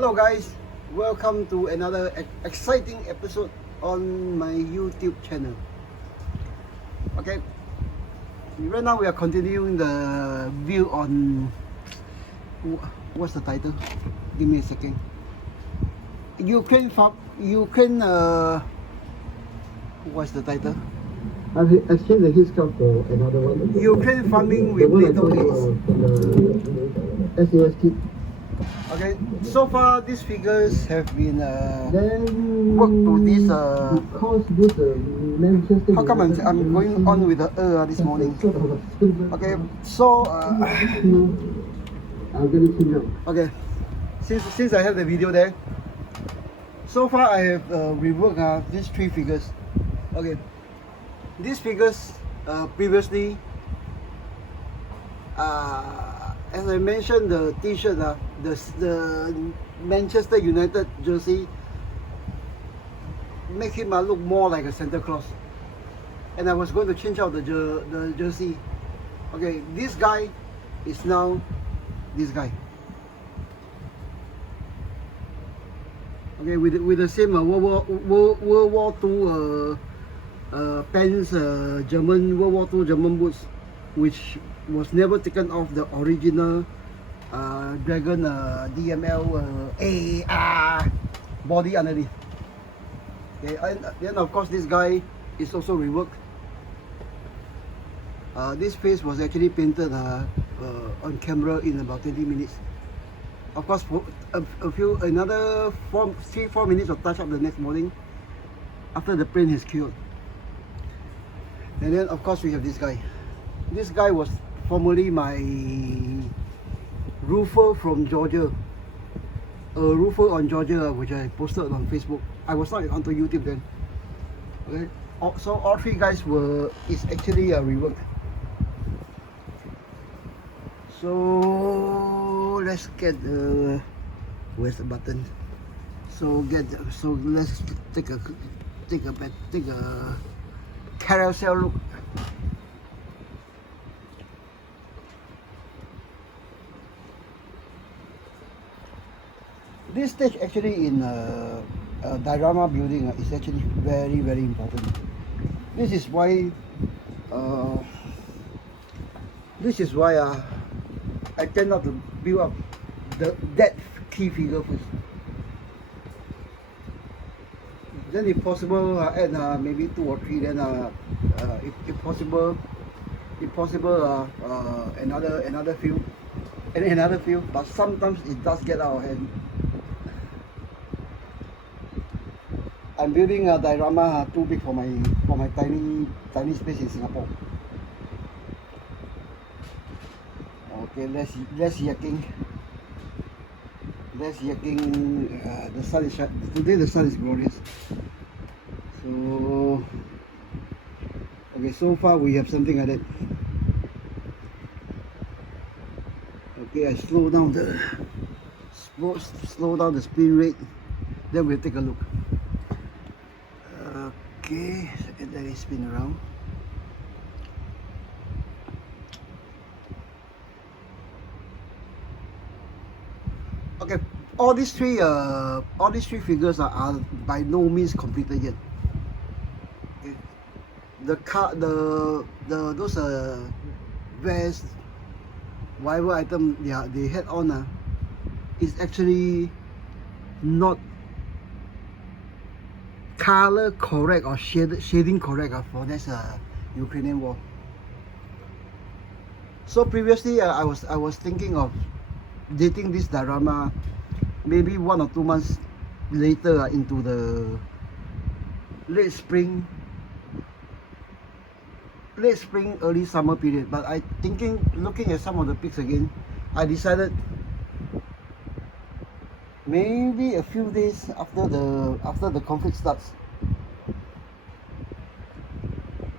Hello guys, welcome to another exciting episode on my YouTube channel. Okay, right now we are continuing the view on, what's the title? Give me a second. Ukraine, what's the title? I've exchanged the his cup for another one. Ukraine farming with NATO AID. SAS kit. Okay, so far these figures have been Then worked to this. Because this Manchester. How come I'm going on with the this morning? Okay, so I'll get it to you. okay, since I have the video there, so far I have reworked these three figures. Okay, these figures previously, as I mentioned, the T-shirt, the Manchester United jersey, make him look more like a Santa Claus, and I was going to change out the jersey. Okay, this guy is now this guy. Okay, with the same World War II pants, World War II German boots, which was never taken off the original Dragon DML AAR body underneath. Okay, and then of course this guy is also reworked. This face was actually painted on camera in about 20 minutes. Of course, for another 3-4 minutes of touch up the next morning after the paint is cured. And then of course we have this guy. This guy was formerly my roofer from Georgia. A roofer on Georgia, which I posted on Facebook. I was not onto YouTube then. Okay, so all three guys is actually reworked. So let's get where's the button? So let's take a carousel look. This stage actually in a diorama building is actually very important. This is why I tend not to build up that key figure first. Then if possible, add maybe 2 or 3. Then if possible, another few, and another few. But sometimes it does get out of hand. I'm building a diorama too big for my tiny space in Singapore. Okay, less yakking. The sun is today. The sun is glorious. So okay, so far we have something like that. Okay, I slow down the spin rate. Then we'll take a look. Okay, so let it spin around. Okay, all these three figures are by no means completed yet. Okay. Those vest, whatever item they had on is actually not color correct or shading correct for this Ukrainian war. So previously I was thinking of dating this diorama maybe 1 or 2 months later into the late spring, early summer period. But looking at some of the pics again, I decided maybe a few days after the conflict starts.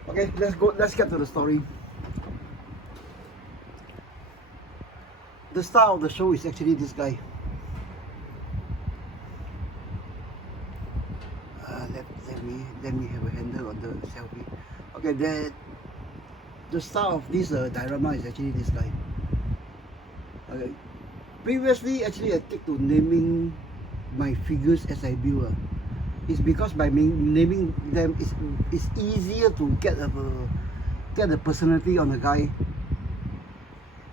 Okay, let's get to the story. The star of the show is actually this guy. Let me have a handle on the selfie. Okay, the star of this diorama is actually this guy. Okay, previously actually I take to naming my figures as I build. It's because by naming them, it's easier to get the personality on the guy,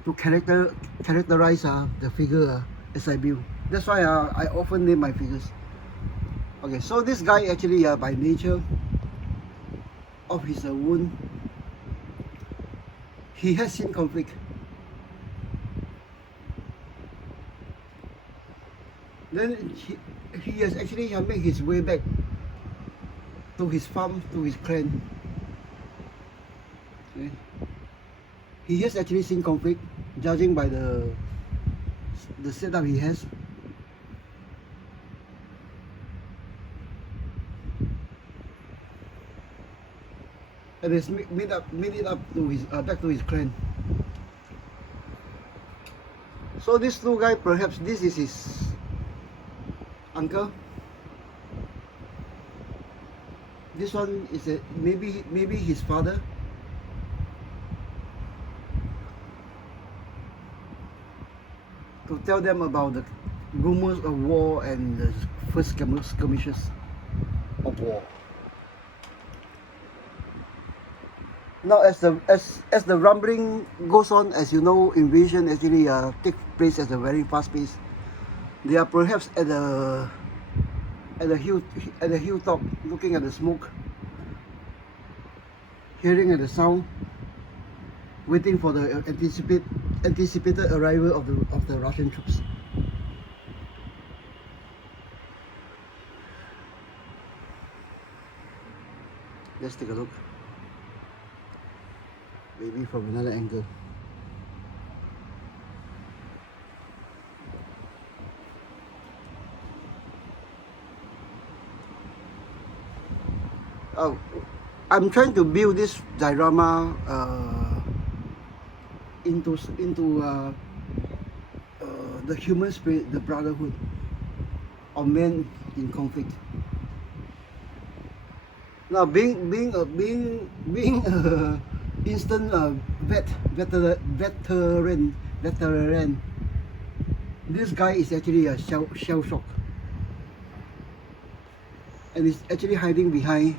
to characterize the figure as I build. That's why I often name my figures. Okay, so this guy actually by nature of his wound, he has seen conflict. Then he has actually made his way back to his farm, to his clan. Okay. He has actually seen conflict, judging by the setup he has. And has made it up to his back to his clan. So this two guy, perhaps this is his uncle. This one is maybe his father. To tell them about the rumors of war and the first skirmishes of war. Now, as the rumbling goes on, as you know, invasion actually takes place at a very fast pace. They are perhaps at the hilltop, looking at the smoke, hearing at the sound, waiting for the anticipated arrival of the Russian troops. Let's take a look. Maybe from another angle. Oh, I'm trying to build this diorama into the human spirit, the brotherhood of men in conflict. Now, being instant veteran, this guy is actually a shell shock, and he's actually hiding behind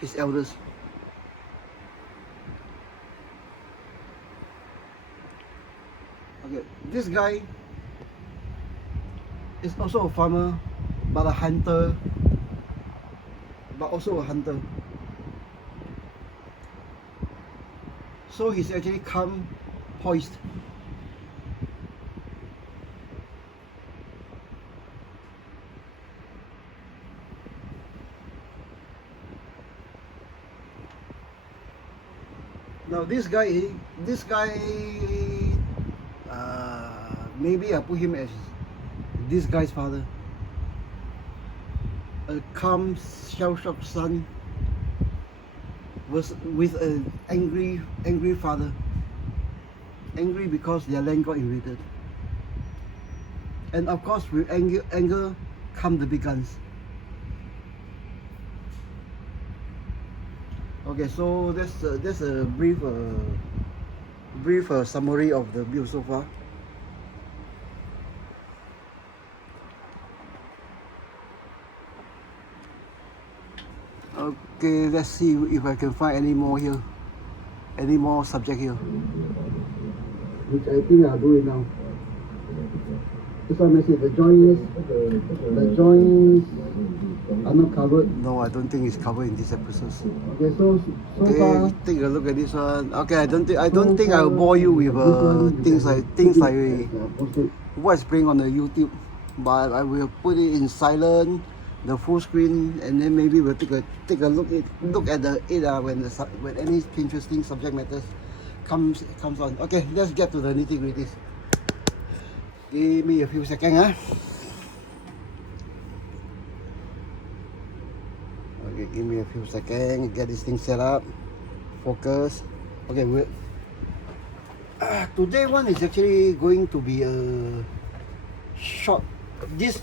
his elders. Okay, this guy is also a farmer, but a hunter, So he's actually calm, poised. Now this guy, maybe I put him as this guy's father. A calm, shell-shocked son with an angry father. Angry because their land got invaded. And of course, with anger come the big guns. Okay, so that's a brief summary of the build so far. Okay, let's see if I can find any more here, any more subject here, which I think I'll do it now. This one message, the joints are not covered. No, I don't think it's covered in this episode. Okay, so far, take a look at this one. Okay, I don't think I'll bore you with things like what's playing on the YouTube, but I will put it in silent, the full screen, and then maybe we'll take a look at when any interesting subject matters comes on. Okay, let's get to the nitty-gritties. Give me a few seconds. Okay, give me a few seconds. Get this thing set up. Focus. Okay, today one is actually going to be a short. This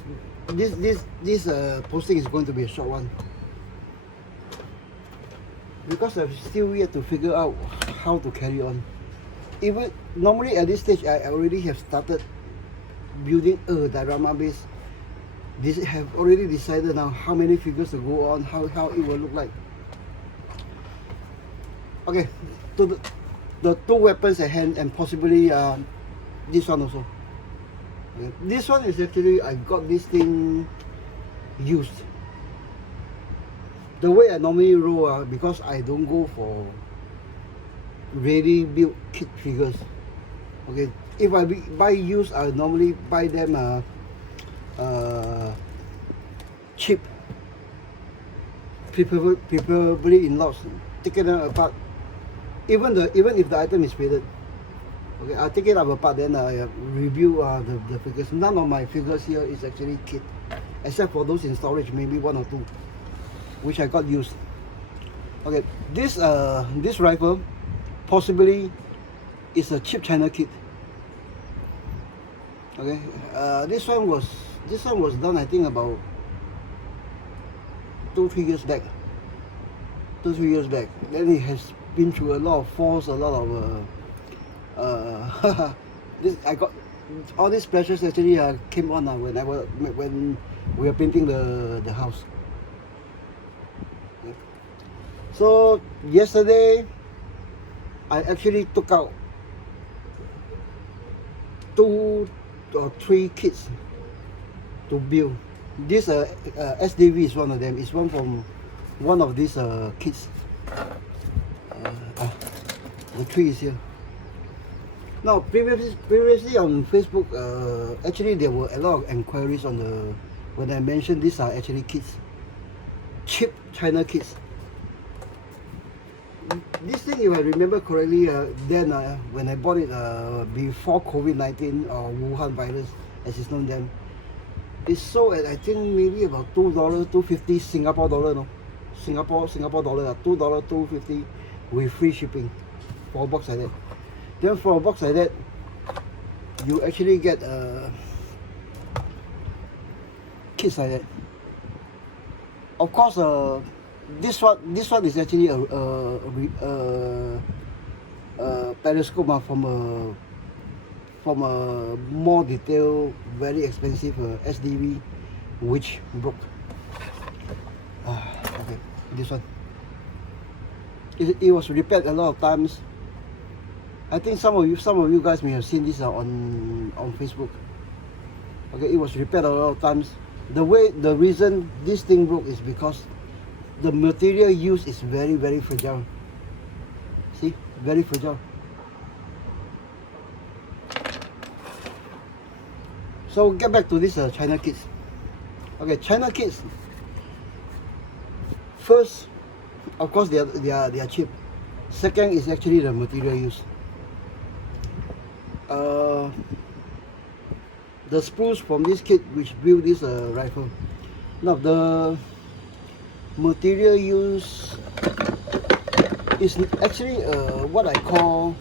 posting is going to be a short one, because I'm still yet to figure out how to carry on. Even normally at this stage, I already have started building a diorama base, have already decided now how many figures to go on, how it will look like. Okay, to the two weapons at hand, and possibly this one also. Okay. This one is actually, I got this thing used. The way I normally roll, because I don't go for ready built kit figures. Okay, if I buy used, I normally buy them cheap, preferably in lots, taking them apart. Even if the item is faded, okay, I'll take it apart, then review the figures. None of my figures here is actually kit, except for those in storage, maybe one or two, which I got used. Okay, this rifle possibly is a cheap China kit. Okay, this one was done, I think, about 2-3 years back. 2-3 years back. Then it has been through a lot of falls, a lot of I got all these splashes actually came on when we were painting the house. Okay. So yesterday I actually took out 2 or 3 kits to build. This SDV is one of them. It's one from one of these kits. The tree is here. Now, previously on Facebook, actually there were a lot of inquiries on when I mentioned these are actually kits, cheap China kits. This thing, if I remember correctly, then when I bought it before COVID-19 or Wuhan virus, as it's known then, it's sold at, I think, maybe about $2, $2.50 Singapore dollar, no? Singapore dollar, $2, $2.50 with free shipping for a box like that. Then for a box like that, you actually get kits like that. Of course, this one is actually a periscope from a more detailed, very expensive SDV, which broke. Okay, this one. It was repaired a lot of times. I think some of you guys may have seen this on Facebook. Okay, it was repaired a lot of times. The reason this thing broke is because the material used is very, very fragile. See, very fragile. So get back to this China kits. Okay, China kits. First, of course, they are cheap. Second is actually the material used. The sprues from this kit which built this rifle. Now the material used is actually what I call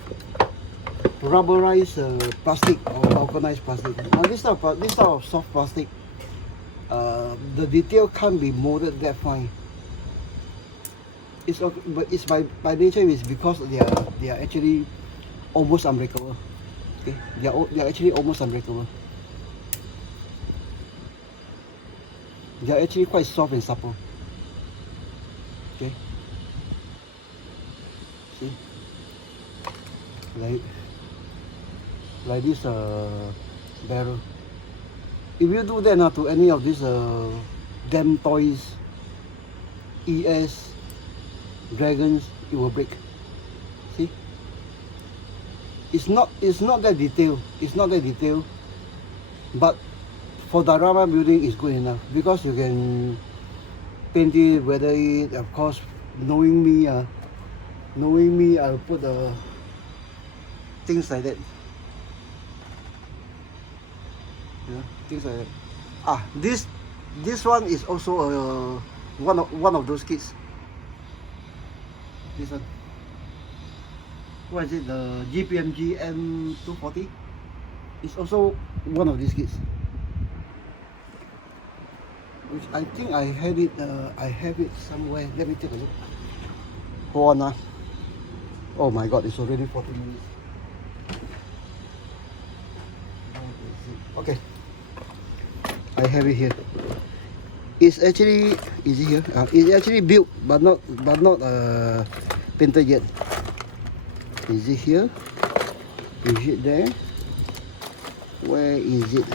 rubberized plastic or vulcanized plastic. Now this type of soft plastic, the detail can't be molded that fine. But it's by nature is because they are actually almost unbreakable. Okay, they are actually almost unbreakable. They are actually quite soft and supple. Okay, see, like this barrel. If you do that to any of these damn toys, ES, dragons, it will break. See, it's not that detailed. It's not that detailed, but for diorama building is good enough because you can paint it, weather it. Of course, knowing me, I'll put things like that. Yeah, things like that. This one is also one of those kits. This one. What is it? The GPMG M240. It's also one of these kits. Which I think I had it. I have it somewhere. Let me take a look. Hold on. Oh my God! It's already 40 minutes. Okay, I have it here. It's actually, is it here? It's actually built but not painted yet. Is it here? Is it there? Where is it?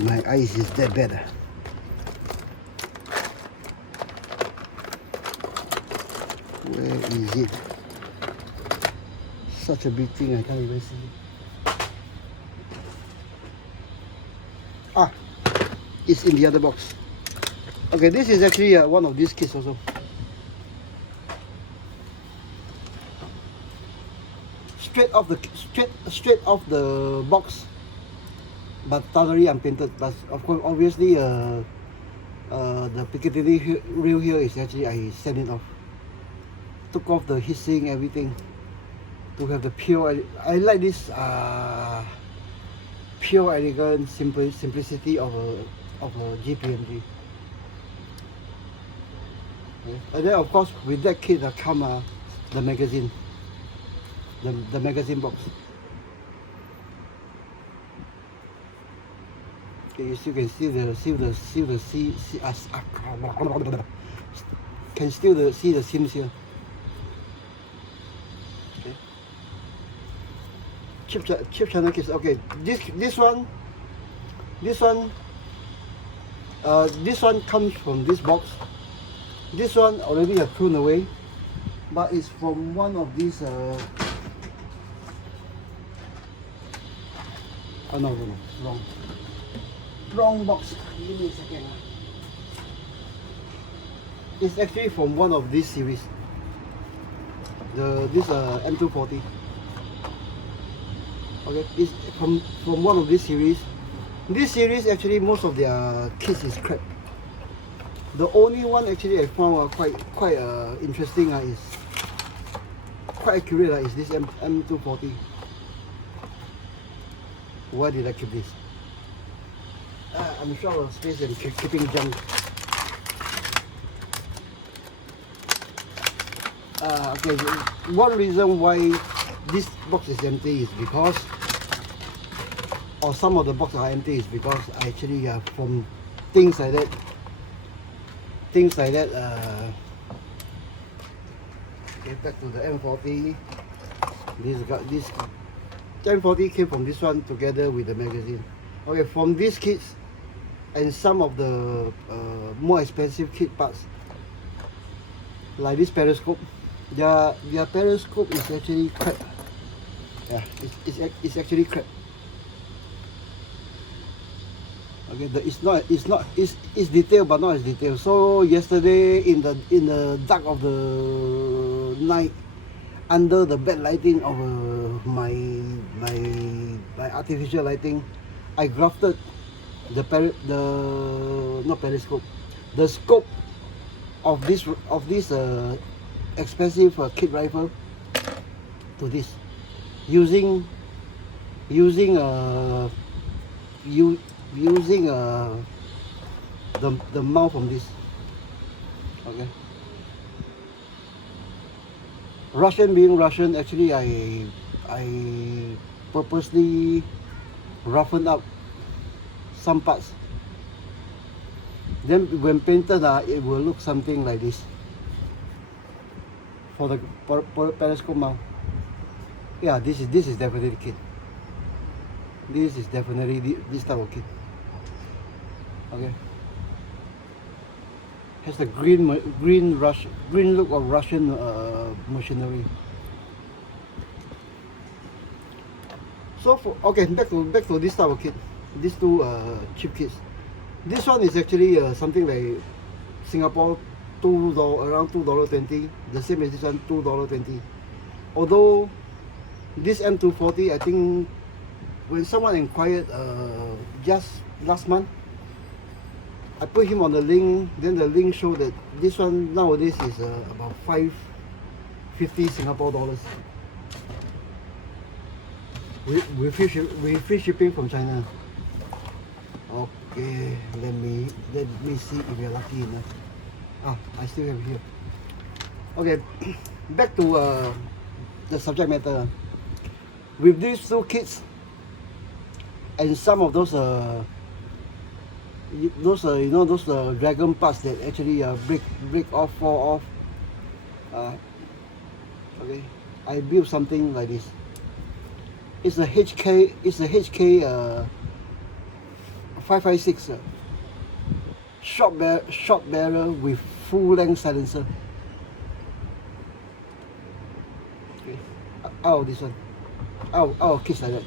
My eyes is that bad. Where is it? Such a big thing, I can't even see it. Ah, it's in the other box. Okay, this is actually one of these kits also. Straight off the box, but totally unpainted. But of course, obviously, the Piccadilly rail here is actually I sand it off. Took off the hissing, everything, to have the pure. I like this pure, elegant, simplicity of a GPMG. Okay. And then of course with that kit come the magazine, the magazine box. Okay, you still can see the seams here. Okay. Chip channel kits. Okay, this one comes from this box. This one already have thrown away, but it's from one of these. Oh no, wrong box. Give me a second. It's actually from one of these series. This M240. Okay, it's from one of these series. This series actually most of their kits is crap. The only one actually I found quite interesting is quite accurate is this M240. Why did I keep this? I'm sure of space and keeping junk. Okay, one reason why this box is empty is because, or some of the boxes are empty, is because I actually from things like that. Okay, back to the M40. This M40 came from this one together with the magazine. Okay, from these kits and some of the more expensive kit parts, like this periscope, their periscope is actually crap. Yeah, it's actually crap. Okay, it's detailed but not as detailed. So yesterday in the dark of the night, under the bad lighting of my artificial lighting, I grafted the scope of this expensive kit rifle to this, using the mount from this. Okay. Russian being Russian, actually I purposely roughened up some parts. Then when painted, it will look something like this for the periscope mount. Yeah, this is definitely the kit. This is definitely this type of kit. Okay. Has the green look of Russian machinery. So back to this type of kit. These two cheap kits. This one is actually something like Singapore around $2.20. The same as this one, $2.20. Although this M240, I think when someone inquired just last month, I put him on the link. Then the link showed that this one nowadays is about $550 Singapore dollars with free shipping from China. Okay, let me see if we're lucky enough. I still have here. Okay, back to the subject matter. With these two kits and some of those those dragon parts that actually break off, fall off. Okay, I built something like this. It's a HK 556 short barrel with full length silencer. Okay, out of this one, out of kits like that.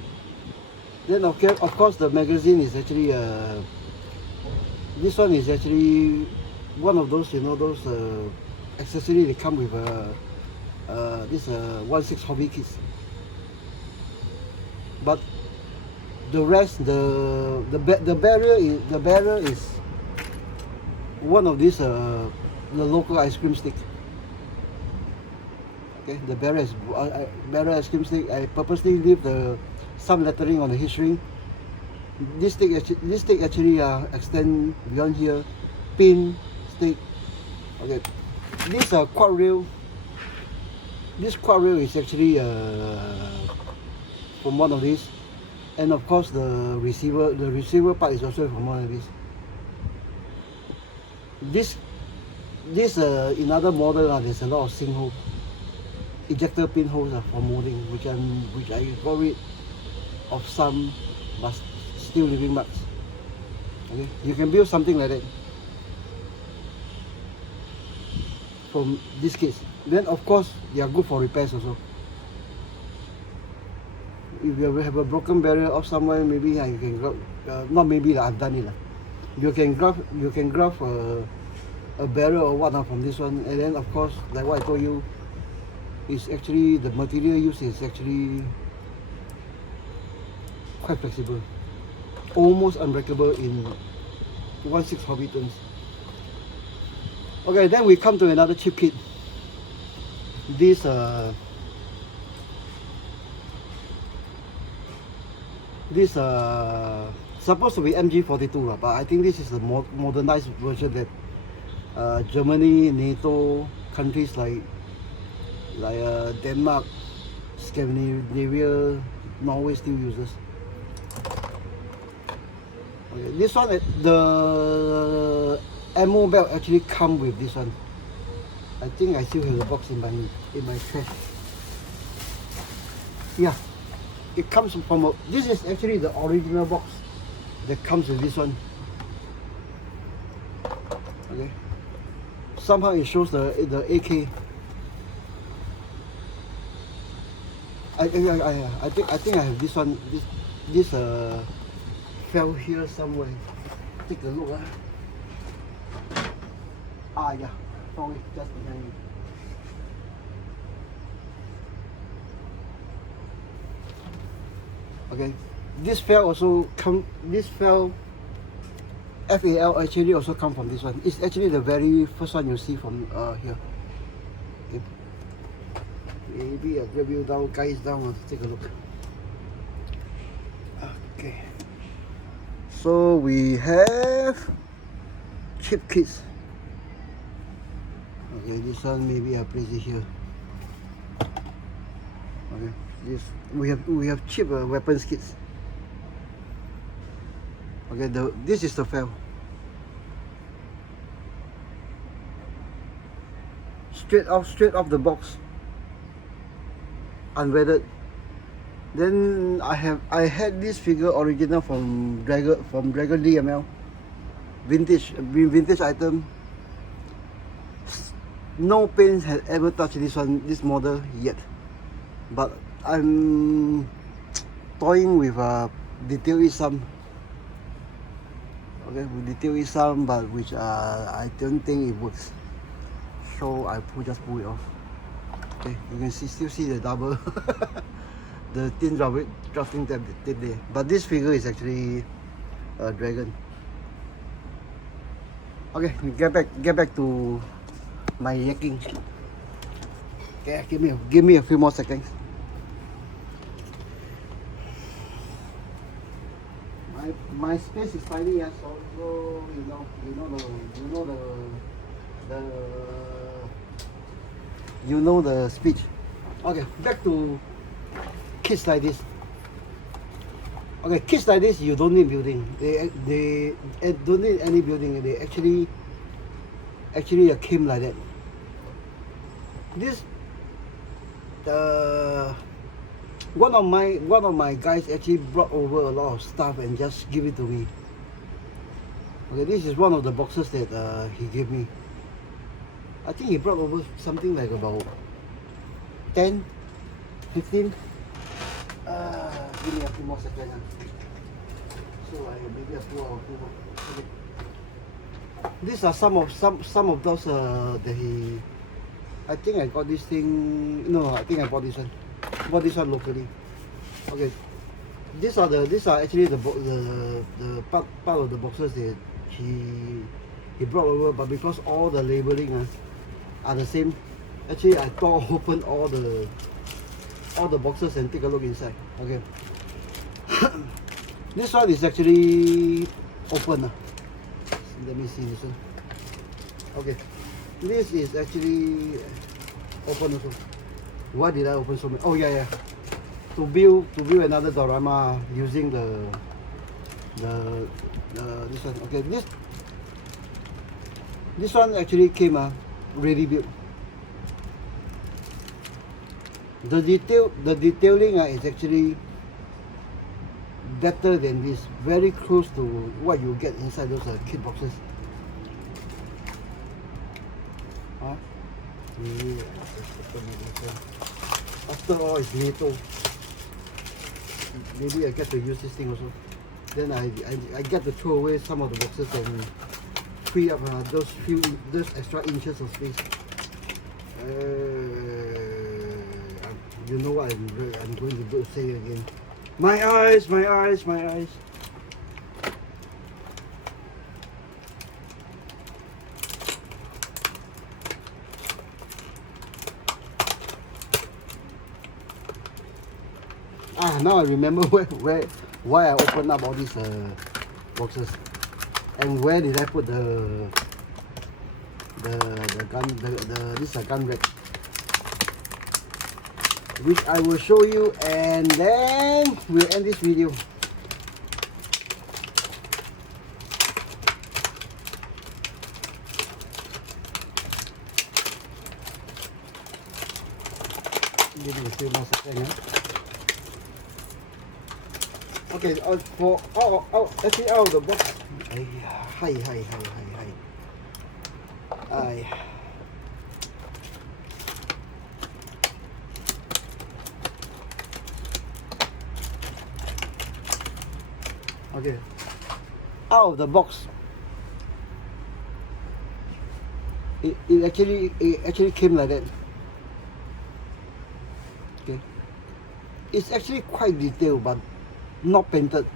Then okay, of course the magazine is actually this one is actually one of those those accessories that come with this 1.6 hobby kits. But the rest, the barrier is one of these the local ice cream stick. Okay, the barrier is barrier ice cream stick. I purposely leave some lettering on the history. This stick actually extend beyond here, pin stick. Okay, this quad rail. This quad rail is actually from one of these, and of course the receiver part is also from one of these. This in other model there's a lot of sinkhole, ejector pin holes for molding, which I got rid of some, but still leaving marks. Okay, you can build something like that from this case. Then of course they are good for repairs also. If you have a broken barrier off somewhere, maybe you can grab, not maybe I've done it. You can grab a barrier or whatnot from this one, and then of course, like what I told you, is actually the material used is actually quite flexible, almost unbreakable in 1.6 hobby turns. Okay, then we come to another cheap kit. This supposed to be MG42 but I think this is a modernized version that Germany, NATO countries like Denmark, Scandinavia, Norway still uses. Okay, this one, the ammo belt actually come with this one. I think I still have the box in my trash. Yeah, it comes from this is actually the original box that comes with this one. Okay, somehow it shows the AK. I think I have this one. This fell here somewhere. Take a look. Yeah, found it just behind me. Okay, this fell also come. This fell FAL actually also come from this one. It's actually the very first one you see from here. Okay. Maybe I'll grab you down, guys down, take a look. Okay. So we have cheap kits. Okay, this one maybe I'll place it here. Okay, this we have cheap weapons kits. Okay, this is the file. Straight off the box, unwedded. Then I had this figure original from Dragon DML, vintage item. No paint had ever touched this model yet, but I'm toying with detail is some. Okay, we detail is some, but which I don't think it works. So I just pull it off. Okay, you can still see the double, the thin drafting tape there. But this figure is actually a dragon. Okay, get back to my yakking. Okay, give me a few more seconds. My space is tiny, so you know you know the speech. Okay, back to kits like this. Okay, kits like this you don't need building. They don't need any building. They actually came like that. This one of my guys actually brought over a lot of stuff and just give it to me. Okay, this is one of the boxes that he gave me. I think he brought over something like about 10, 15. Give me a few more seconds. So maybe a few more. Okay. These are some of those that he. I think I got this thing. No, I think I bought this one. Bought this one locally. Okay. These are actually the part of the boxes that he brought over, but because all the labeling are the same, actually I tore open all the boxes and take a look inside. Okay. This one is actually open. Let me see this one. Okay. This is actually open also. Why did I open so many? Oh yeah. To build another diorama using the this one. Okay, this one actually came ready built. The detailing is actually better than this, very close to what you get inside those kit boxes. After all, it's NATO. Maybe I get to use this thing also. Then I get to throw away some of the boxes and free up those extra inches of space. You know what I'm going to say again. My eyes. Now I remember why I opened up all these boxes, and where did I put the gun, this gun rack, which I will show you, and then we'll end this video. Give me a few more seconds. Okay, for actually out of the box. Hi. Okay, out of the box, it actually came like that. Okay, it's actually quite detailed, but not painted.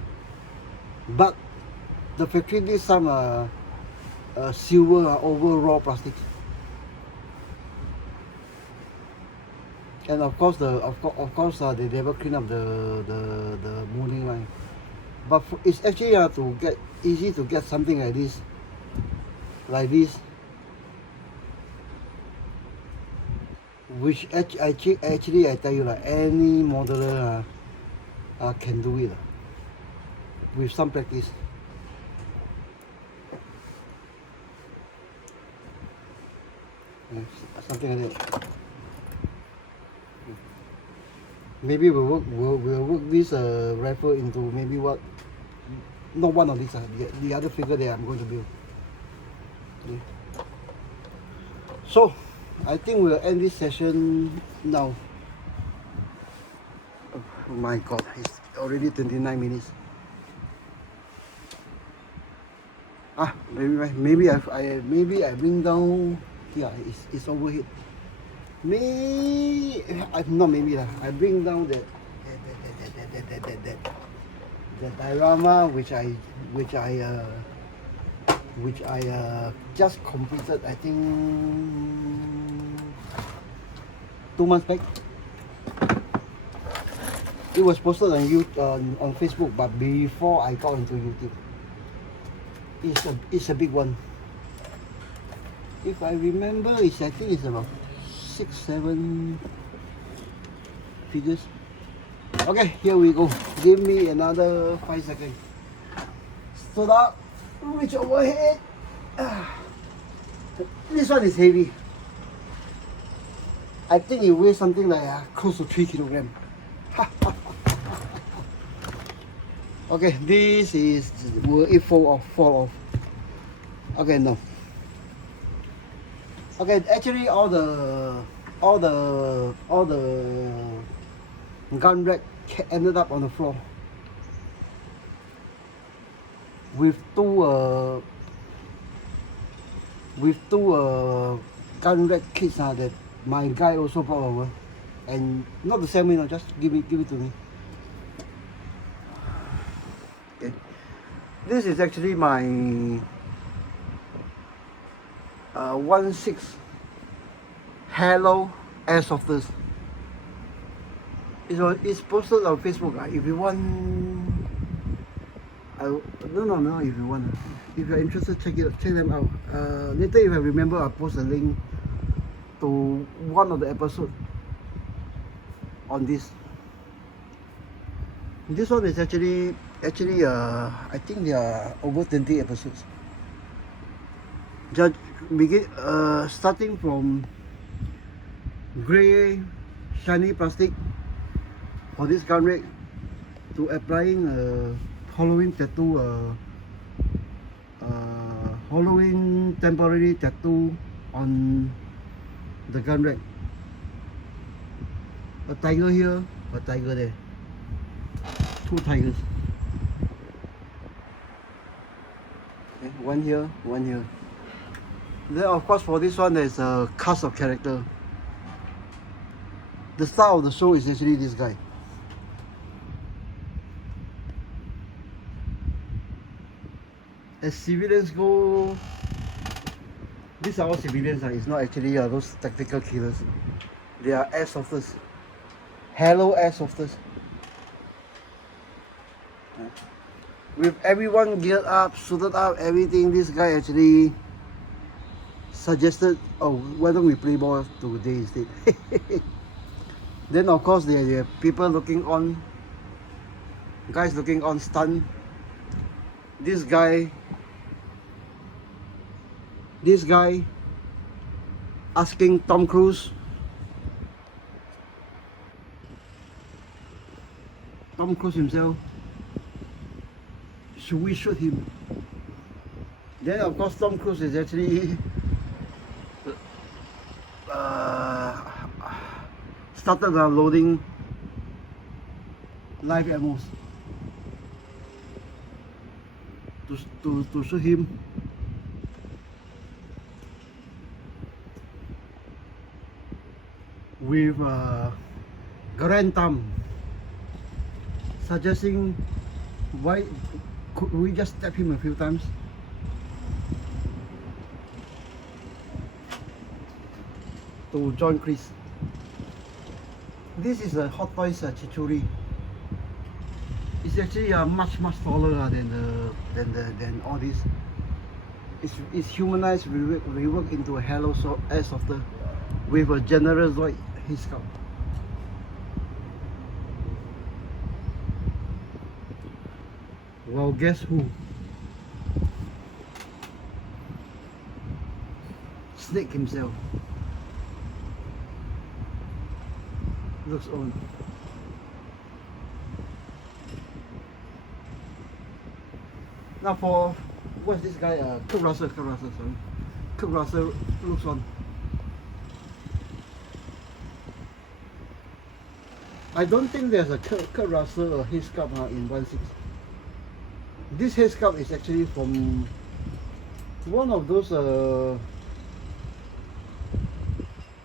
But the factory did some silver over raw plastic, and of course they never clean up the molding line. But it's actually easy to get something like this, which actually I tell you, like, any modeler can do it with some practice. Something like that. Maybe we'll work this rifle into maybe what? Not one of these. The other figure that I'm going to build. Okay. So, I think we'll end this session now. Oh my God, it's already 29 minutes. Maybe I bring down. Yeah, it's overhead. I bring down that diorama which I just completed, I think 2 months back. It was posted on Facebook, but before I got into YouTube. It's a big one. If I remember, I think it's about 6, 7 figures. Okay, here we go. Give me another 5 seconds. Stood up, reach overhead. This one is heavy. I think it weighs something like close to 3 kilograms. Okay, this is, will it fall off? Okay, no. Okay, actually all the gun rack ended up on the floor with two gun rack kits that my guy also brought over, and not to sell me, no, just give it to me. Okay. This is actually my 1/6 Hello Airsofters. It's posted on Facebook. If you want, no. If you want, if you're interested, check them out. Later, if I remember, I'll post a link to one of the episodes on this. This one is actually I think there are over 20 episodes. Just starting from grey shiny plastic for this gun rack to applying a Halloween tattoo, Halloween temporary tattoo on the gun rack. A tiger here, a tiger there. 2 tigers. Okay, one here, one here. Then of course for this one there's a cast of character. The star of the show is actually this guy. As civilians go, these are all civilians. It's not actually those tactical killers. They are airsofters. Hello airsofters. With everyone geared up, suited up, everything, this guy actually suggested, oh, why don't we play ball today instead? Then of course there are people looking on, guys looking on stunned. This guy asking Tom Cruise himself, should we shoot him? Then of course Tom Cruise is actually started loading live ammo to shoot him. With Grand Thumb suggesting, why could we just stab him a few times? To John Chris. This is a Hot Toys Chichuri. It's actually much taller than all this. It's humanized. We work into a Hello Airsofters with a generous Zoid his scout. Well, guess who? Snake himself. Looks on. Now for, what's this guy? Kurt Russell, sorry. Kurt Russell looks on. I don't think there's a Kurt Russell or head sculpt in 1/6. This head sculpt is actually from one of those.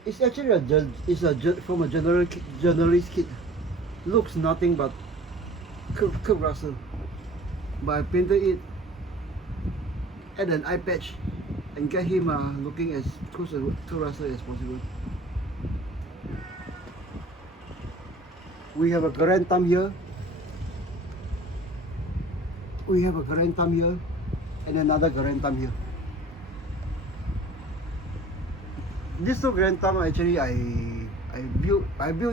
It's actually from a journalist kit. Looks nothing but Kurt Russell, but I painted it, add an eye patch, and get him looking as close to Kurt Russell as possible. We have a Grand Thumb here. We have a Grand Thumb here, and another Grand Thumb here. This two grand thumb actually I built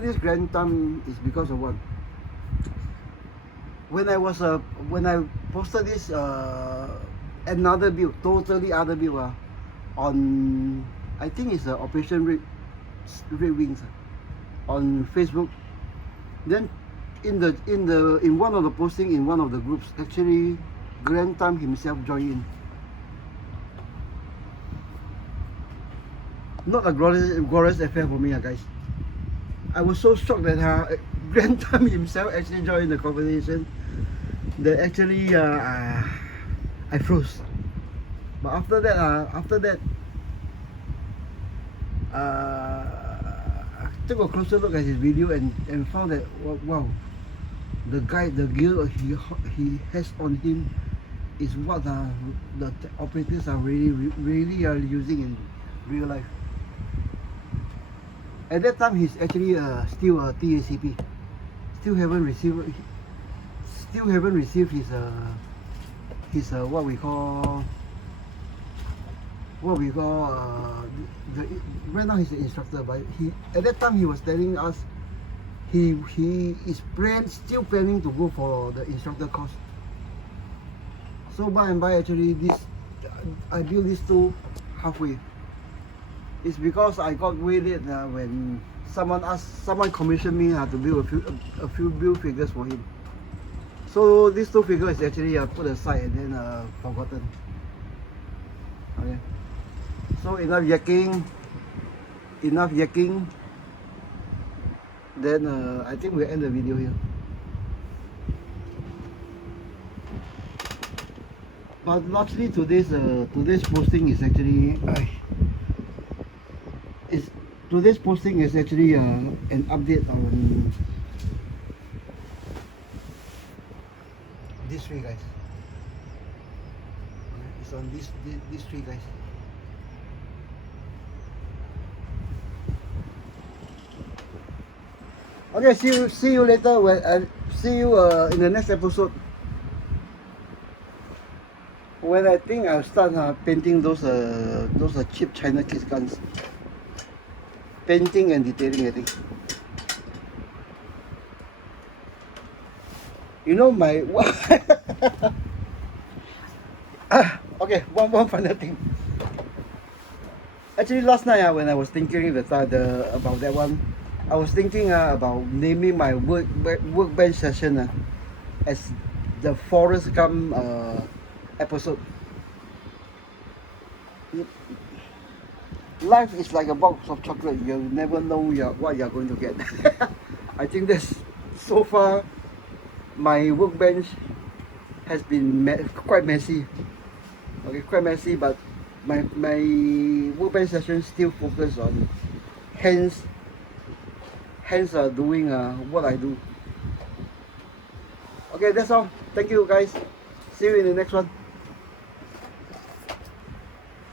this grand thumb is because of what? When I posted this another build, totally other build on, I think it's Operation Red Wings on Facebook. Then in one of the posting in one of the groups, actually Grand Thumb himself joined in. Not a glorious affair for me, guys. I was so shocked that Grand Thumb himself actually joined the conversation. That actually I froze. But after that, I took a closer look at his video and found that wow, the gear he has on him is what the operators are really are using in real life. At that time, he's actually still a TACP. Still haven't received his what we call right now he's an instructor, but at that time he was telling us he is still planning to go for the instructor course. So by and by, actually I built these two halfway. It's because I got waited when someone commissioned me to build a few build figures for him. So these two figures actually put aside and then forgotten. Okay. So enough yakking. Then I think we'll end the video here. But largely today's posting is actually an update on these three guys. It's on these three guys. Okay, see you later. When see you in the next episode. When I think I'll start painting those cheap China kids guns. Painting and detailing, I think. You know my okay, one final thing. Actually, last night when I was thinking about that one, I was thinking about naming my workbench session as the Forrest Gump episode. Life is like a box of chocolate. You never know what you're going to get. I think that's so far my workbench has been quite messy. Okay, quite messy, but my workbench session still focus on hands doing what I do. Okay, that's all. Thank you guys. See you in the next one.